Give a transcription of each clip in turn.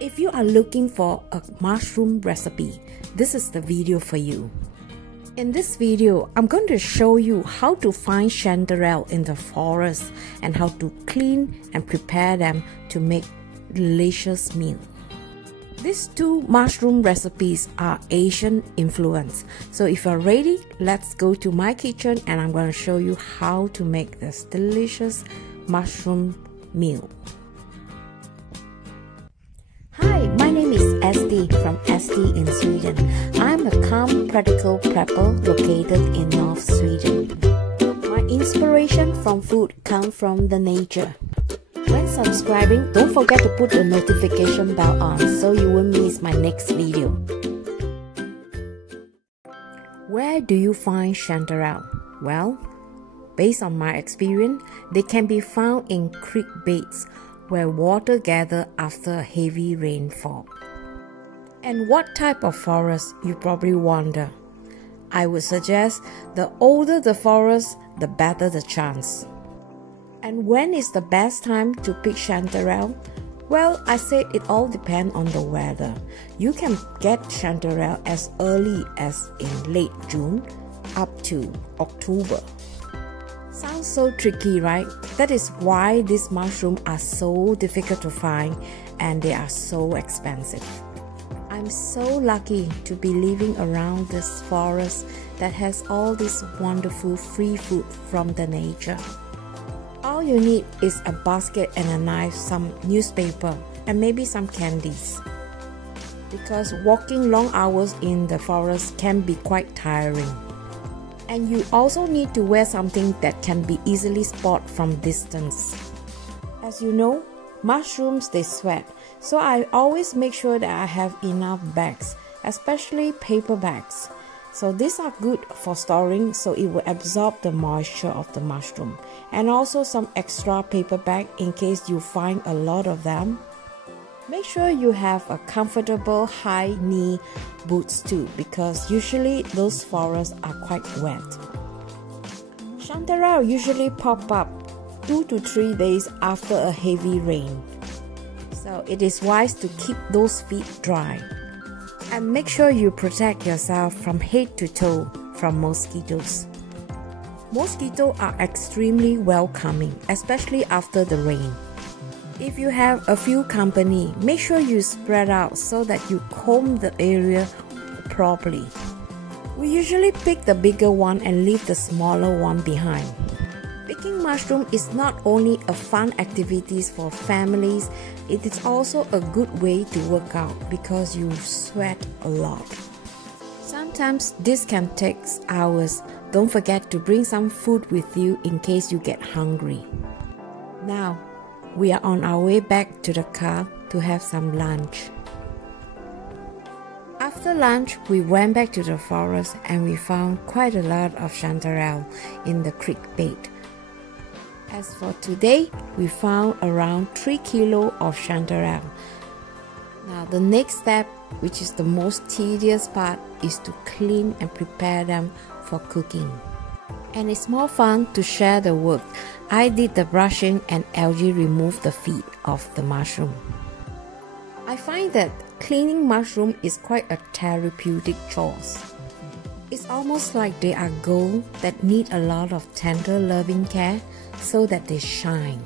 If you are looking for a mushroom recipe, this is the video for you. In this video, I'm going to show you how to find chanterelle in the forest and how to clean and prepare them to make delicious meal. These two mushroom recipes are Asian influence. So if you're ready, let's go to my kitchen and I'm going to show you how to make this delicious mushroom meal. Hi, my name is Esti from Esti in Sweden. I'm a calm, practical prepper located in North Sweden. My inspiration from food comes from the nature. When subscribing, don't forget to put the notification bell on so you won't miss my next video. Where do you find chanterelle? Well, based on my experience, they can be found in creek beds where water gathers after a heavy rainfall. And what type of forest, you probably wonder. I would suggest the older the forest, the better the chance. And when is the best time to pick chanterelle? Well, I said it all depends on the weather. You can get chanterelle as early as in late June up to October. Sounds so tricky, right? That is why these mushrooms are so difficult to find and they are so expensive. I'm so lucky to be living around this forest that has all this wonderful free food from the nature. All you need is a basket and a knife, some newspaper, and maybe some candies. Because walking long hours in the forest can be quite tiring. And you also need to wear something that can be easily spotted from distance. As you know, mushrooms they sweat, so I always make sure that I have enough bags, especially paper bags. So these are good for storing, so it will absorb the moisture of the mushroom. And also some extra paper bag in case you find a lot of them. Make sure you have a comfortable high knee boots too, because usually those forests are quite wet. Chanterelle usually pop up 2 to 3 days after a heavy rain. So it is wise to keep those feet dry. And make sure you protect yourself from head to toe from mosquitoes. Mosquitoes are extremely welcoming, especially after the rain. If you have a few company, make sure you spread out so that you comb the area properly. We usually pick the bigger one and leave the smaller one behind. Picking mushroom is not only a fun activity for families, it is also a good way to work out because you sweat a lot. Sometimes this can take hours. Don't forget to bring some food with you in case you get hungry. Now, we are on our way back to the car to have some lunch. After lunch, we went back to the forest and we found quite a lot of chanterelle in the creek bed. As for today, we found around 3 kilos of chanterelle. Now the next step, which is the most tedious part, is to clean and prepare them for cooking. And it's more fun to share the work. I did the brushing and algae removed the feet of the mushroom. I find that cleaning mushroom is quite a therapeutic chore. It's almost like they are gold that need a lot of tender loving care so that they shine.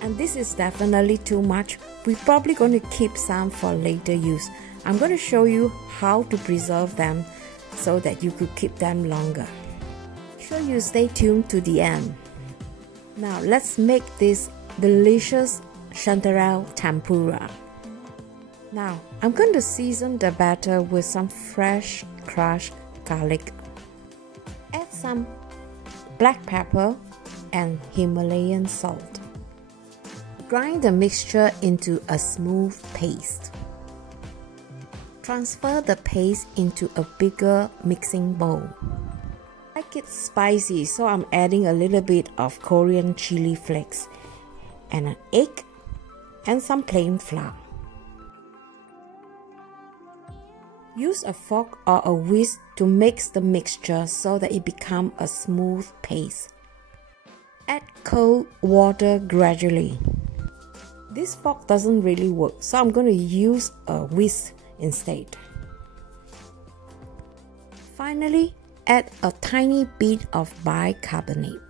And this is definitely too much. We're probably going to keep some for later use. I'm going to show you how to preserve them so that you could keep them longer. Make sure you stay tuned to the end. Now let's make this delicious chanterelle tempura. Now I'm going to season the batter with some fresh crushed garlic. Add some black pepper and Himalayan salt. Grind the mixture into a smooth paste. Transfer the paste into a bigger mixing bowl. I like it spicy, so I'm adding a little bit of Korean chili flakes and an egg and some plain flour. Use a fork or a whisk to mix the mixture so that it becomes a smooth paste. Add cold water gradually. This fork doesn't really work, so I'm going to use a whisk instead. Finally, add a tiny bit of bicarbonate.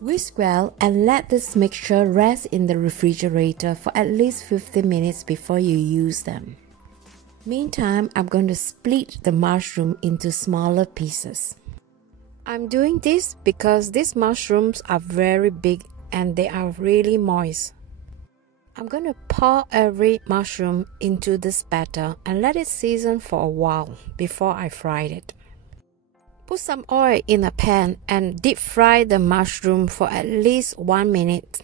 Whisk well and let this mixture rest in the refrigerator for at least 15 minutes before you use them. Meantime, I'm going to split the mushroom into smaller pieces. I'm doing this because these mushrooms are very big and they are really moist. I'm going to pour every mushroom into this batter and let it season for a while before I fry it. Put some oil in a pan and deep fry the mushroom for at least 1 minute.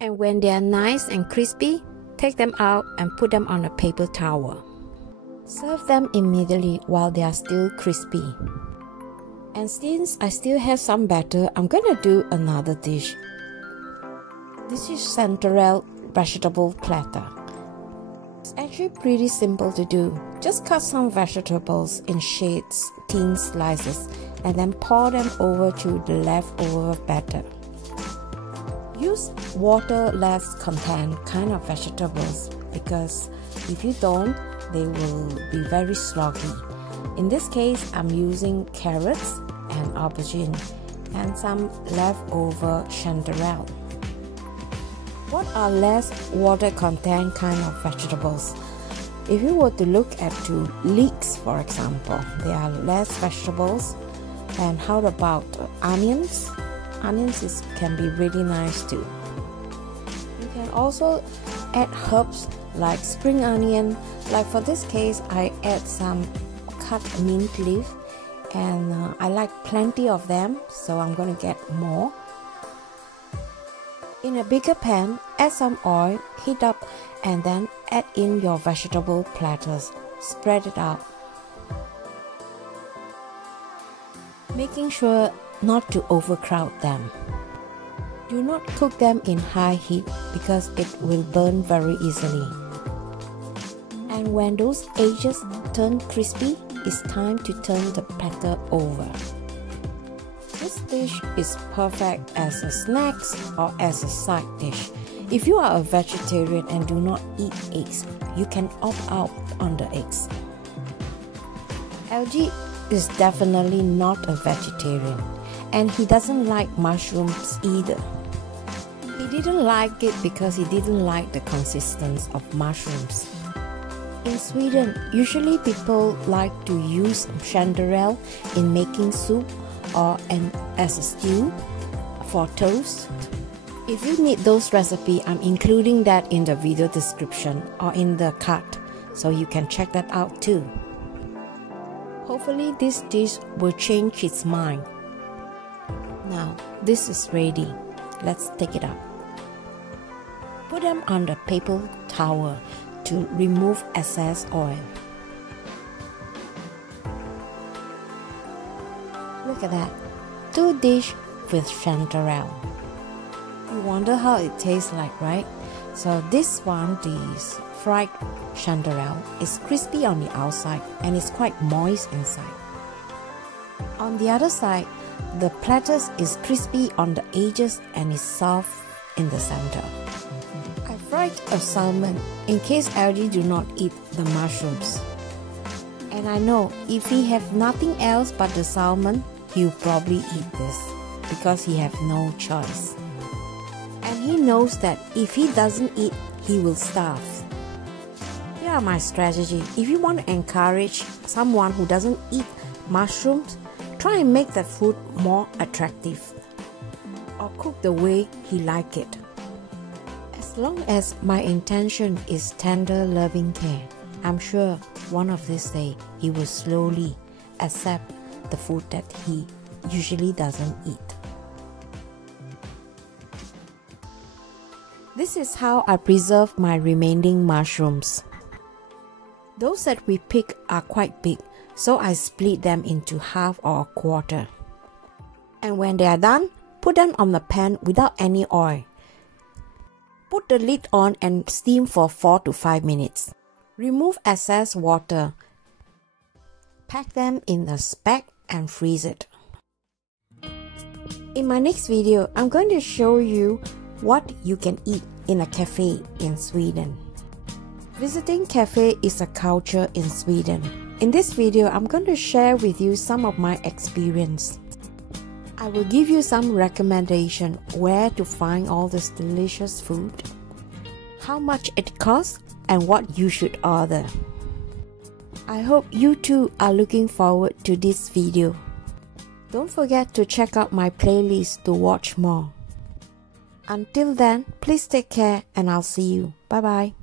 And when they are nice and crispy, take them out and put them on a paper towel. Serve them immediately while they are still crispy. And since I still have some batter, I'm going to do another dish. This is Chanterelle vegetable platter. It's actually pretty simple to do. Just cut some vegetables in shades, thin slices, and then pour them over to the leftover batter. Use water less content kind of vegetables because if you don't, they will be very sloggy. In this case, I'm using carrots and aubergine and some leftover chanterelle. What are less water content kind of vegetables? If you were to look at leeks, for example, they are less vegetables. And how about onions? Onions can be really nice too. You can also add herbs like spring onion. Like for this case, I add some cut mint leaf, and I like plenty of them, so I'm going to get more. In a bigger pan, add some oil, heat up, and then add in your vegetable platters. Spread it out, making sure not to overcrowd them. Do not cook them in high heat because it will burn very easily. And when those edges turn crispy, it's time to turn the platter over. This dish is perfect as a snack or as a side dish. If you are a vegetarian and do not eat eggs, you can opt out on the eggs. LG is definitely not a vegetarian, and he doesn't like mushrooms either. He didn't like it because he didn't like the consistency of mushrooms. In Sweden, usually people like to use chanterelle in making soup or as a stew for toast. If you need those recipes, I'm including that in the video description or in the card, so you can check that out too. Hopefully this dish will change its mind. Now this is ready. Let's take it up. Put them on the paper towel to remove excess oil. Look at that, 2 dishes with chanterelle. You wonder how it tastes like, right? So this one, this fried chanterelle, is crispy on the outside and it's quite moist inside. On the other side, the platter is crispy on the edges and is soft in the center. I fried a salmon in case LG do not eat the mushrooms. And I know if he have nothing else but the salmon, he'll probably eat this because he have no choice. And he knows that if he doesn't eat, he will starve. Here are my strategy. If you want to encourage someone who doesn't eat mushrooms, try and make the food more attractive or cook the way he like it. As long as my intention is tender, loving care, I'm sure one of these days he will slowly accept the food that he usually doesn't eat. This is how I preserve my remaining mushrooms. Those that we pick are quite big, so I split them into half or a quarter. And when they are done, put them on the pan without any oil. Put the lid on and steam for 4 to 5 minutes. Remove excess water. Pack them in a bag and freeze it. In my next video, I'm going to show you what you can eat in a cafe in Sweden. Visiting cafe is a culture in Sweden. In this video, I'm going to share with you some of my experience. I will give you some recommendation where to find all this delicious food, how much it costs, and what you should order. I hope you too are looking forward to this video. Don't forget to check out my playlist to watch more. Until then, please take care and I'll see you. Bye bye.